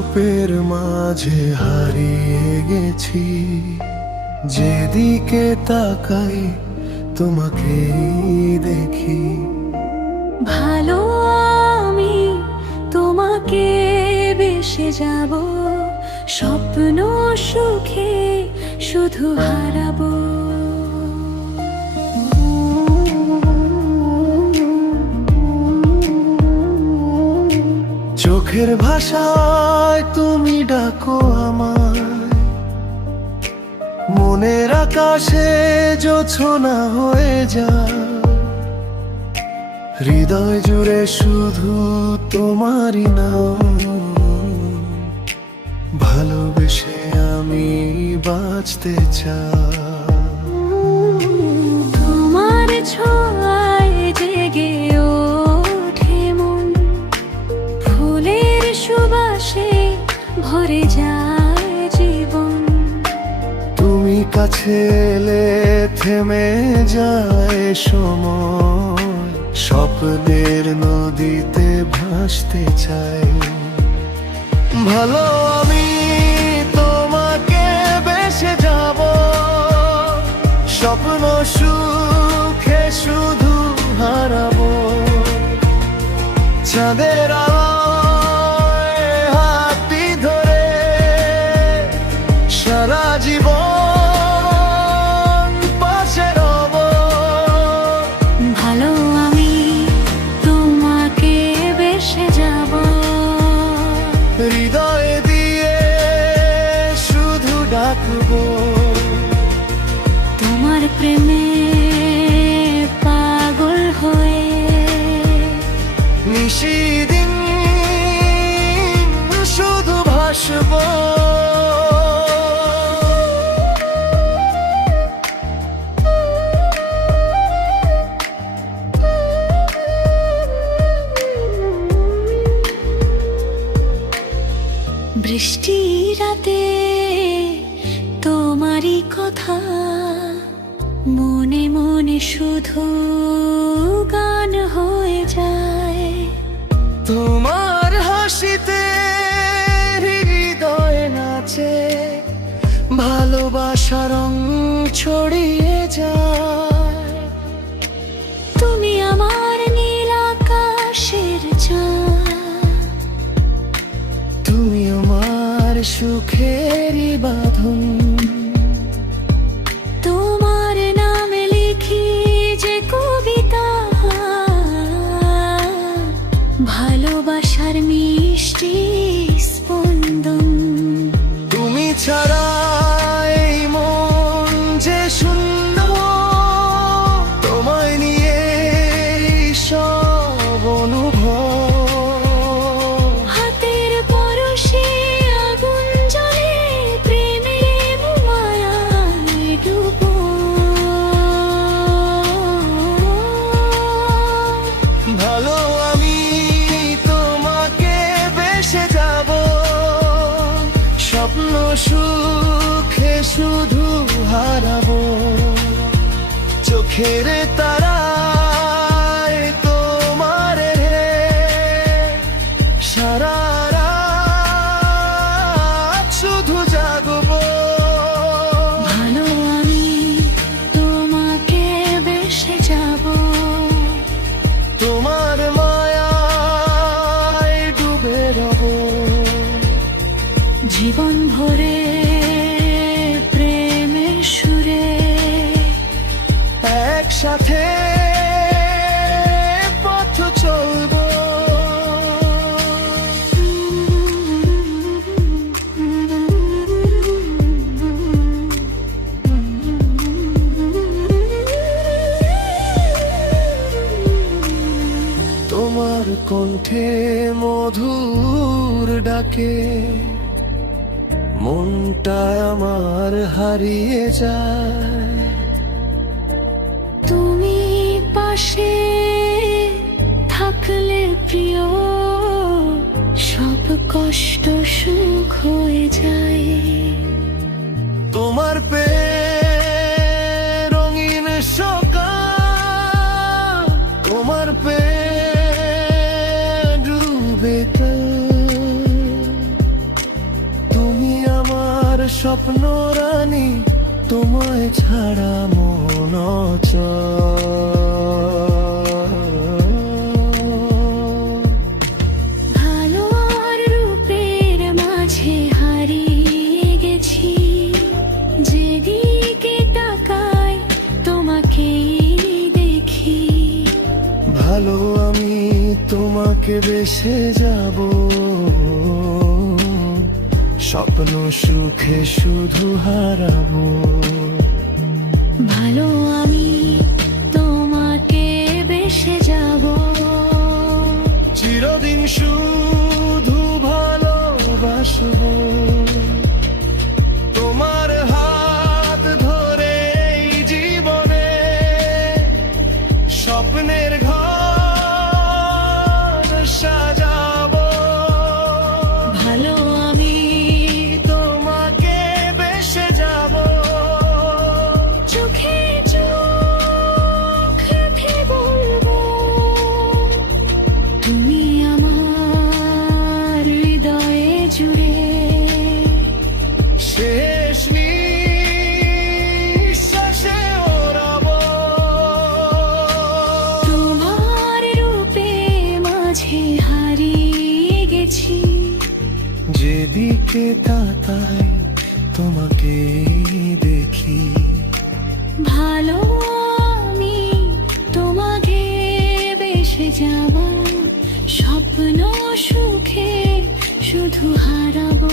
রূপের মাঝে হারিয়ে গেছি, যেদিকে তাকাই তোমাকেই দেখি। ভালো আমি তোমাকে বেসে যাব, স্বপ্ন সুখে শুধু হারাবো। চোখের ভাষায় তুমি ডাকো আমায়, মনের আকাশে জোছনা হয়ে যায়। হৃদয় জুড়ে শুধু তোমারই নাম, ভালোবেসে আমি বাঁচতে চাই। তোমার ছোঁয়ায় জেগে ওঠে মন, ফুলের সুবাসে ভরে যায় জীবন। তুমি কাছে এলে থেমে যায় সময়, স্বপ্নের নদীতে ভাসতে চাই। ভালো আমি তোমাকে বেসে যাব, স্বপ্ন সুখে শুধু হারাবো। চাঁদের আলোয় হাতটি ধরে সারা জীবন পাশে রব। ভালো আমি তোমাকে বেসে যাব, হৃদয় দিয়ে শুধু ডাকবো। তোমার প্রেমে পাগল হয়ে নিশিদিন শুধু ভাসবো। বৃষ্টি রাতে তোমারই কথা মনে মনে শুধু গান হয়ে যায়। তোমার হাসিতে হৃদয় নাচে, ভালোবাসার রং ছড়িয়ে যায়। তুমি আমার নীল আকাশের চাঁদ, তুমি আমার সুখেরই বাঁধন। তোমার নাম লিখি যে কবিতা, ভালোবাসার মিষ্টি স্পন্দন। তুমি ছাড়া এই মন যে সুন্দর, তোমায় নিয়ে সব অনুভব। হাতের পরশে আগুন জ্বলে, প্রেমে মায়ায় ডুবো। ভালো আমি তোমাকে বেসে যাব, স্বপ্ন সুখে শুধু হারাবো। চোখের তারায় তোমার রে সারা রাত শুধু জাগবো। ভালো আমি তোমাকে বেসে যাব, তোমার মায়ায় ডুবে রব। জীবন ভরে প্রেমের সুরে একসাথে পথ চলবো। তোমার কণ্ঠে মধুর ডাকে মনটা আমার হারিয়ে যায়। তুমি পাশে থাকলে প্রিয়, সব কষ্ট সুখ হয়ে যায়। তোমার রঙিন সকাল, তোমার ডুবে স্বপ্ন রানী তোমায় ছাড়া মন ভালো আর রূপের মাঝে হারিয়ে গেছি, যেদিকে তাকাই তোমাকেই দেখি। ভালো আমি তোমাকে বেসে যাব, স্বপ্ন সুখে শুধু হারাবো। ভালো আমি তোমাকে বেসে যাব, চিরদিন শুধু ভালোবাসবো। তোমার হাত ধরে এই জীবনে স্বপ্নের ঘর সাজাবো। ভালো আমি তোমাকে বেসে যাব, চোখে চোখ রেখে বলবো, তুমি আমার হৃদয়ে জুড়ে। শেষ নিঃশ্বাসে ওড়াবো। তোমার রূপে মাঝে হারিয়ে গেছি, যেদিকে তাকাই তোমাকে দেখি। ভালো আমি তোমাকে বেসে যাব, স্বপ্ন সুখে শুধু হারাবো।